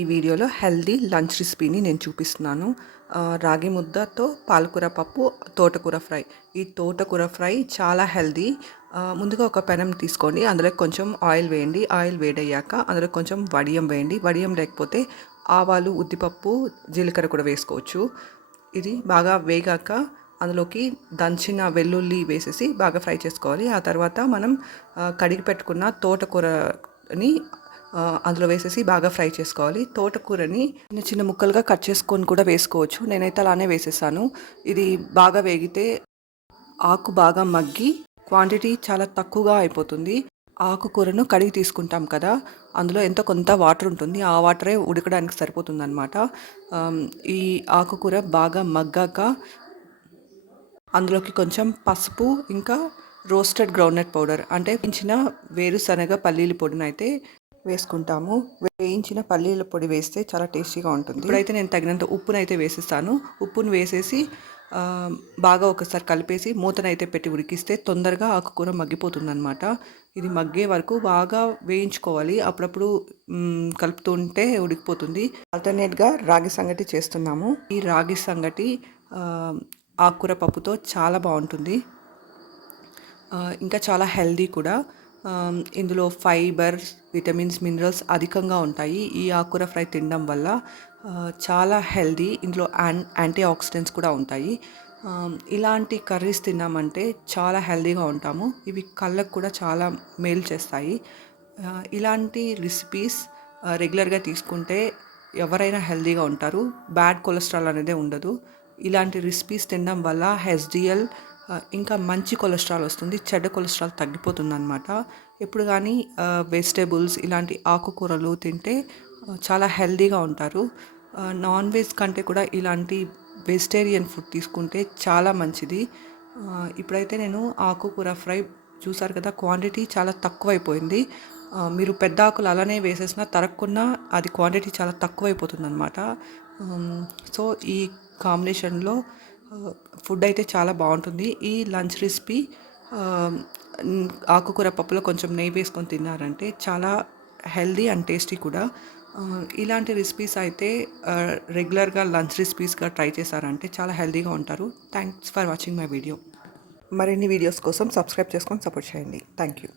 ఈ వీడియోలో healthy lunch రెసిపీని నేను చూపిస్తున్నాను. రాగి ముద్దతో పాలకూర పప్పు, తోటకూర ఫ్రై. ఈ తోటకూర ఫ్రై చాలా హెల్దీ. ముందుగా ఒక పెనం తీసుకోండి, అందులో కొంచెం ఆయిల్ వేయండి. ఆయిల్ వేడయ్యాక అందులో కొంచెం వడియం వేయండి. వడియం లేకపోతే ఆవాలు, ఉద్దిపప్పు, జీలకర్ర కూడా వేసుకోవచ్చు. ఇది బాగా వేగాక అందులోకి దంచిన వెల్లుల్లి వేసేసి బాగా ఫ్రై చేసుకోవాలి. ఆ తర్వాత మనం కడిగి పెట్టుకున్న తోటకూరని అందులో వేసేసి బాగా ఫ్రై చేసుకోవాలి. తోటకూరని చిన్న చిన్న ముక్కలుగా కట్ చేసుకొని కూడా వేసుకోవచ్చు. నేనైతే అలానే వేసేసాను. ఇది బాగా వేగితే ఆకు బాగా మగ్గి క్వాంటిటీ చాలా తక్కువగా అయిపోతుంది. ఆకుకూరను కడిగి తీసుకుంటాం కదా, అందులో ఎంతో కొంత వాటర్ ఉంటుంది. ఆ వాటరే ఉడకడానికి సరిపోతుంది అనమాట. ఈ ఆకుకూర బాగా మగ్గాక అందులోకి కొంచెం పసుపు, ఇంకా రోస్టెడ్ గ్రౌండ్నట్ పౌడర్ అంటే వేయించిన వేరుశనగ పల్లీల పొడిని అయితే వేసుకుంటాము. వేయించిన పల్లీల పొడి వేస్తే చాలా టేస్టీగా ఉంటుంది. ఇప్పుడైతే నేను తగినంత ఉప్పునైతే వేసేస్తాను. ఉప్పును వేసేసి బాగా ఒకసారి కలిపేసి మూతనైతే పెట్టి ఉడికిస్తే తొందరగా ఆకుకూర మగ్గిపోతుందన్నమాట. ఇది మగ్గే వరకు బాగా వేయించుకోవాలి. అప్పుడప్పుడు కలుపుతుంటే ఉడికిపోతుంది. ఆల్టర్నేట్గా రాగి సంగటి చేస్తున్నాము. ఈ రాగి సంగటి ఆకుకూర పప్పుతో చాలా బాగుంటుంది. ఇంకా చాలా హెల్దీ కూడా. ఇందులో ఫైబర్, విటమిన్స్, మినరల్స్ అధికంగా ఉంటాయి. ఈ ఆకుకూర ఫ్రై తినడం వల్ల చాలా హెల్దీ. ఇందులో యాంటీ ఆక్సిడెంట్స్ కూడా ఉంటాయి. ఇలాంటి కర్రీస్ తిన్నామంటే చాలా హెల్దీగా ఉంటాము. ఇవి కళ్ళకు కూడా చాలా మేలు చేస్తాయి. ఇలాంటి రెసిపీస్ రెగ్యులర్గా తీసుకుంటే ఎవరైనా హెల్దీగా ఉంటారు. బ్యాడ్ కొలెస్ట్రాల్ అనేది ఉండదు. ఇలాంటి రెసిపీస్ తినడం వల్ల హెచ్డిఎల్ ఇంకా మంచి కొలెస్ట్రాల్ వస్తుంది. చెడ్డ కొలెస్ట్రాల్ తగ్గిపోతుంది అనమాట. ఎప్పుడు కానీ వెజిటేబుల్స్ ఇలాంటి ఆకుకూరలు తింటే చాలా హెల్దీగా ఉంటారు. నాన్ వెజ్ కంటే కూడా ఇలాంటి వెజిటేరియన్ ఫుడ్ తీసుకుంటే చాలా మంచిది. ఇప్పుడైతే నేను ఆకుకూర ఫ్రై చూసారు కదా, క్వాంటిటీ చాలా తక్కువైపోయింది. మీరు పెద్ద ఆకులు అలానే వేసేసినా తరక్కున్నా అది క్వాంటిటీ చాలా తక్కువైపోతుంది అనమాట. సో ఈ కాంబినేషన్లో ఫుడ్ అయితే చాలా బాగుంటుంది. ఈ లంచ్ రెసిపీ ఆకుకూర పప్పులో కొంచెం నెయ్యి వేసుకొని తిన్నారంటే చాలా హెల్దీ అండ్ టేస్టీ కూడా. ఇలాంటి రెసిపీస్ అయితే రెగ్యులర్గా లంచ్ రెసిపీస్గా ట్రై చేశారంటే చాలా హెల్దీగా ఉంటారు. Thanks for watching my video. మరిన్ని వీడియోస్ కోసం సబ్స్క్రైబ్ చేసుకొని సపోర్ట్ చేయండి. Thank you.